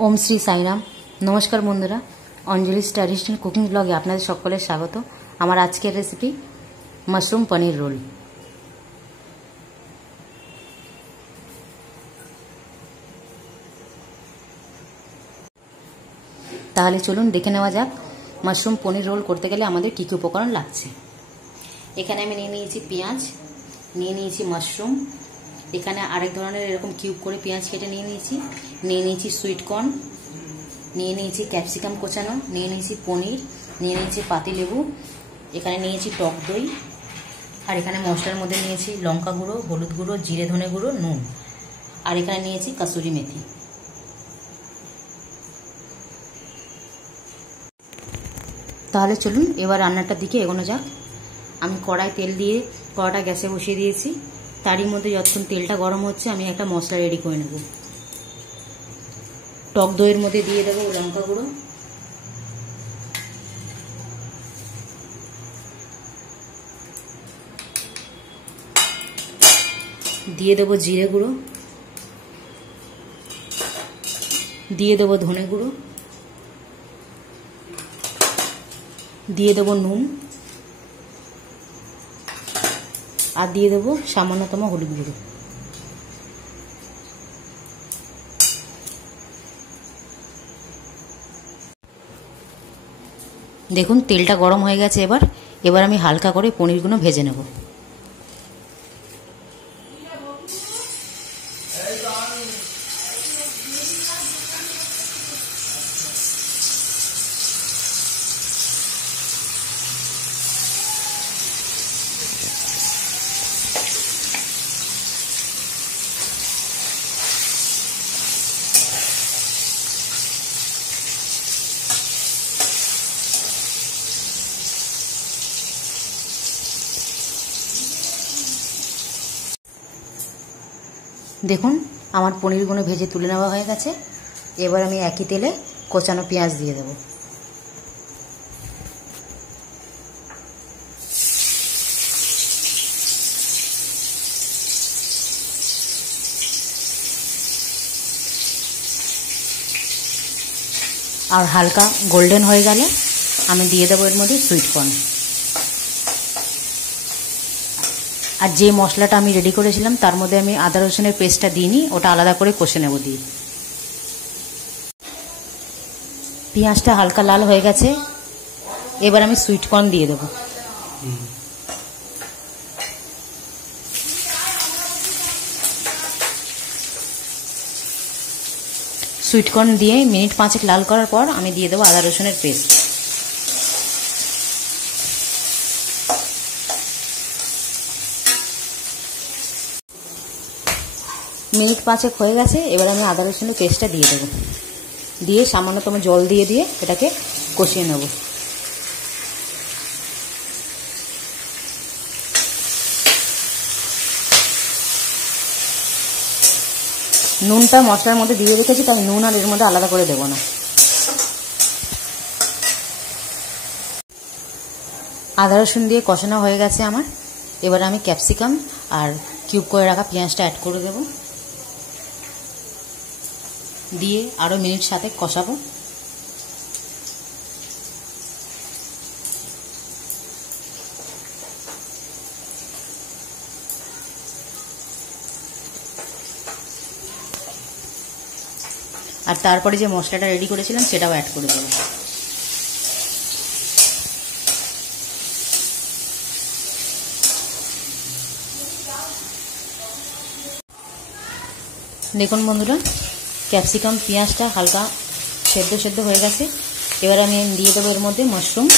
ओम श्री साईराम। नमस्कार बंधुरा, Anjali's traditional cooking ब्लगे आपनादेर सकलेर स्वागत। आमार आजकेर रेसिपि माशरूम पनीर रोल। ताहले चलुन देखे नेওয়া যাক माशरूम पनीर रोल करते गेले आमादेर की उपकरण लागছে। एखाने आमि निये निয়েছি पेঁয়াজ, निये निয়েছি माशरूम, এখানে আরেক ধরনের এরকম কিউব করে পেঁয়াজ কেটে নিয়ে নিয়েছি সুইট কর্ন, নিয়ে নিয়েছি ক্যাপসিকাম কোচানো, নিয়ে নিয়েছি পনির, নিয়ে নিয়েছি পাতিলেবু, এখানে নিয়েছি টক দই, আর এখানে মশলার মধ্যে নিয়েছি লঙ্কা গুঁড়ো, হলুদ গুঁড়ো, জিরে ধনে গুঁড়ো, নুন, আর এখানে নিয়েছি কাসুরি মেথি। তাহলে চলুন এবার রান্নাটার দিকে এগোনো যাক। আমি কড়াই তেল দিয়ে কড়াটা গ্যাসে বসিয়ে দিয়েছি। তারই মধ্যে যতক্ষণ তেলটা গরম হচ্ছে আমি একটা মশলা রেডি করে নেব। টক দইয়ের মধ্যে দিয়ে দেবো লঙ্কা গুঁড়ো, দিয়ে দেবো জিরে গুঁড়ো, দিয়ে দেবো ধনে গুঁড়ো, দিয়ে দেবো নুন, আর দিয়ে দেবো সামান্যতম হলুদ গুঁড়ো। দেখুন তেলটা গরম হয়ে গেছে। এবার আমি হালকা করে পনিরগুলো ভেজে নেব। দেখুন আমার পনিরগুলো ভেজে তুলে নেওয়া হয়ে গেছে। এবার আমি একই তেলে কোচানো পেঁয়াজ দিয়ে দেব। আর হালকা গোল্ডেন হয়ে গেলে আমি দিয়ে দেবো এর মধ্যে সুইট কর্ন। আর যে মশলাটা আমি রেডি করেছিলাম তার মধ্যে আমি আদা রসুনের পেস্টটা দিইনি, ওটা আলাদা করে কষে নেব দিয়ে। পেঁয়াজটা হালকা লাল হয়ে গেছে। এবার আমি সুইট কর্ন দিয়ে দেব। সুইট কর্ন দিয়ে মিনিট 5 লাল করার পর আমি দিয়ে দেবো আদা রসুনের পেস্ট। মিনিট 5 হয়ে গেছে। এবার আমি আদা রসুনের পেস্টটা দিয়ে দেবো, দিয়ে সামান্যতম জল দিয়ে এটাকে কষিয়ে নেব। নুনটা মশলার মধ্যে দিয়ে রেখেছি, তাই নুন আর এর মধ্যে আলাদা করে দেবো না। আদা রসুন দিয়ে কষানো হয়ে গেছে আমার। এবার আমি ক্যাপসিকাম আর কিউব করে রাখা পেঁয়াজটা অ্যাড করে দেবো, দিয়ে আরও মিনিট সাথে কষাবো। আর তারপরে যে মশলাটা রেডি করেছিলাম সেটাও অ্যাড করে দেবো। দেখুন বন্ধুরা, ক্যাপসিকাম পেঁয়াজটা হালকা সেদ্ধ হয়ে গেছে। এবার আমি দিয়ে দেবো এর মধ্যে মাশরুম,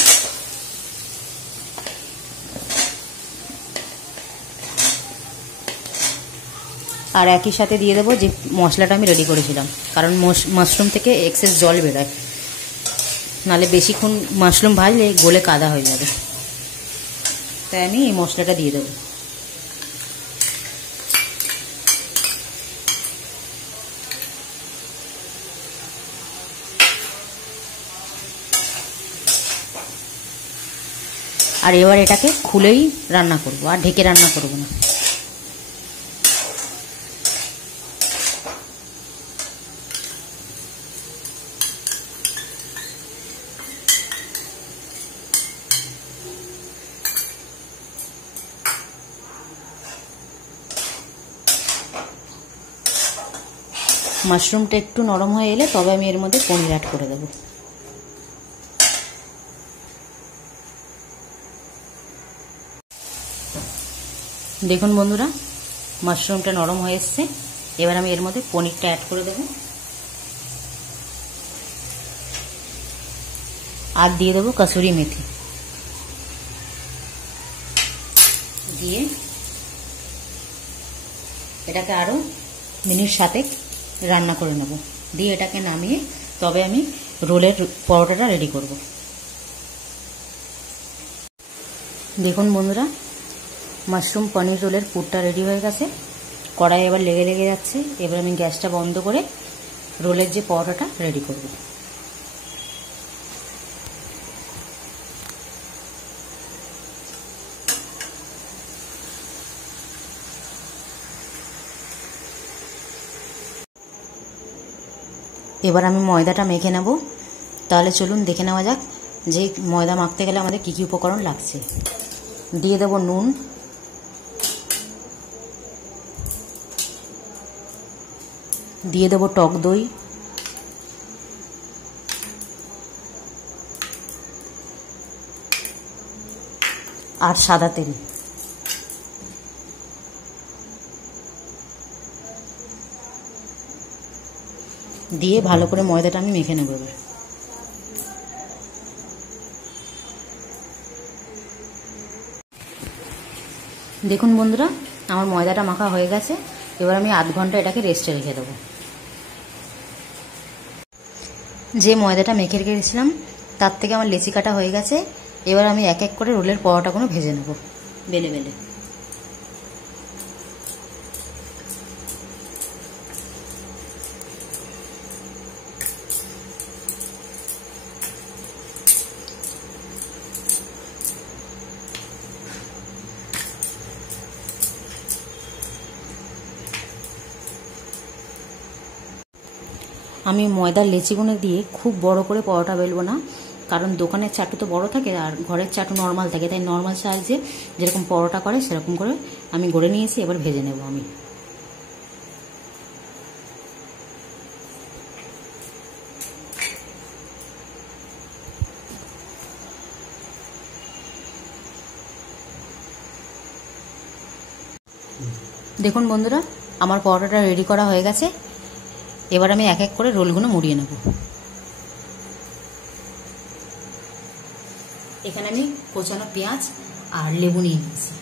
আর একই সাথে দিয়ে দেবো যে মশলাটা আমি রেডি করেছিলাম, কারণ মাশরুম থেকে এক্সেস জল বেরোয়, নাহলে বেশিক্ষণ মাশরুম ভাজলে গলে কাদা হয়ে যাবে। তাই আমি এই মশলাটা দিয়ে দেবো। আর এবার এটাকে খুলেই রান্না করব, আর ঢেকে রান্না করব না। মাশরুমটা একটু নরম হয়ে এলে তবে আমি এর মধ্যে পনির অ্যাড করে দেব। দেখুন বন্ধুরা, মাশরুমটা নরম হয়ে এসছে। এবার আমি এর মধ্যে পনিরটা অ্যাড করে দেব আর দিয়ে দেবো কসুরি মেথি। দিয়ে এটাকে আরও মিনিট 7 রান্না করে নেব। দিয়ে এটাকে নামিয়ে তবে আমি রোলের পরোটাটা রেডি করব। দেখুন বন্ধুরা, মাশরুম পনির রোলের পুরটা রেডি হয়ে গেছে। কড়াই এবার লেগে যাচ্ছে। এবার আমি গ্যাসটা বন্ধ করে রোলের যে পরোটাটা রেডি করব। এবার আমি ময়দাটা মেখে নেব। তাহলে চলুন দেখে নেওয়া যাক যে ময়দা মাখতে গেলে আমাদের কী কী উপকরণ লাগছে। দিয়ে দেব নুন, দিয়ে দেব টক দই, আর সাদা তেল। দিয়ে ভালো করে ময়দাটা আমি মেখে নেব। এবার দেখুন বন্ধুরা, আমার ময়দাটা মাখা হয়ে গেছে। এবার আমি আধ ঘন্টা এটাকে রেস্টে রেখে দেবো। যে ময়দাটা মেখে রেখেছিলাম তার থেকে আমার লেচি কাটা হয়ে গেছে। এবার আমি এক এক করে রোলের পরোটাগুলো ভেজে নেব বেলে বেলে। আমি ময়দার লেচিগুলো দিয়ে খুব বড় করে পরোটা বেলবো না, কারণ দোকানের চাটু তো বড় থাকে আর ঘরের চাটু নর্মাল থাকে, তাই নর্মাল সাইজে যেরকম পরোটা করে সেরকম করে আমি গড়ে নিয়েছি। এবার ভেজে নেব আমি। দেখুন বন্ধুরা, আমার পরোটাটা রেডি করা হয়ে গেছে। এবার আমি এক এক করে রোলগুলো মুড়িয়ে নেব। এখানে আমি কোচানো পেঁয়াজ আর লেবু নিয়ে নিয়েছি।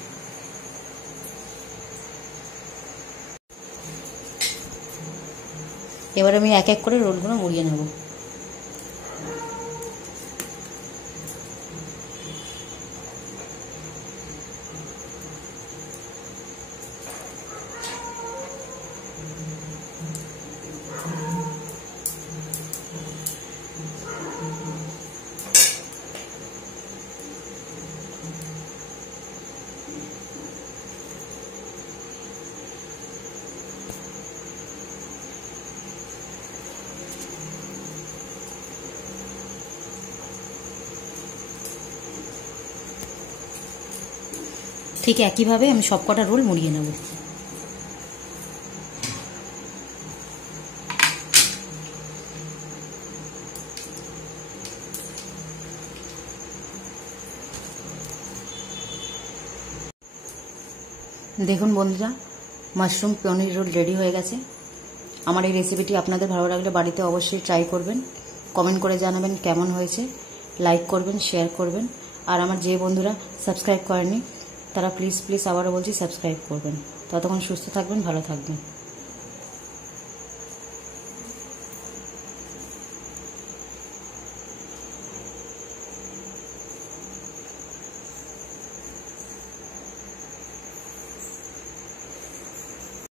এবার আমি এক এক করে রোলগুলো মুড়িয়ে নেব। ঠিক একইভাবে আমি সবকটা রোল মুড়িয়ে নেব। দেখুন বন্ধুরা, মাশরুম পনির রোল রেডি হয়ে গেছে। আমার এই রেসিপিটি আপনাদের ভালো লাগলে বাড়িতে অবশ্যই ট্রাই করবেন। কমেন্ট করে জানাবেন কেমন হয়েছে। লাইক করবেন, শেয়ার করবেন। আর আমার যে বন্ধুরা সাবস্ক্রাইব করেননি তারা প্লিজ আবারও বলছি সাবস্ক্রাইব করবেন। ততক্ষণ সুস্থ থাকবেন, ভালো থাকবেন।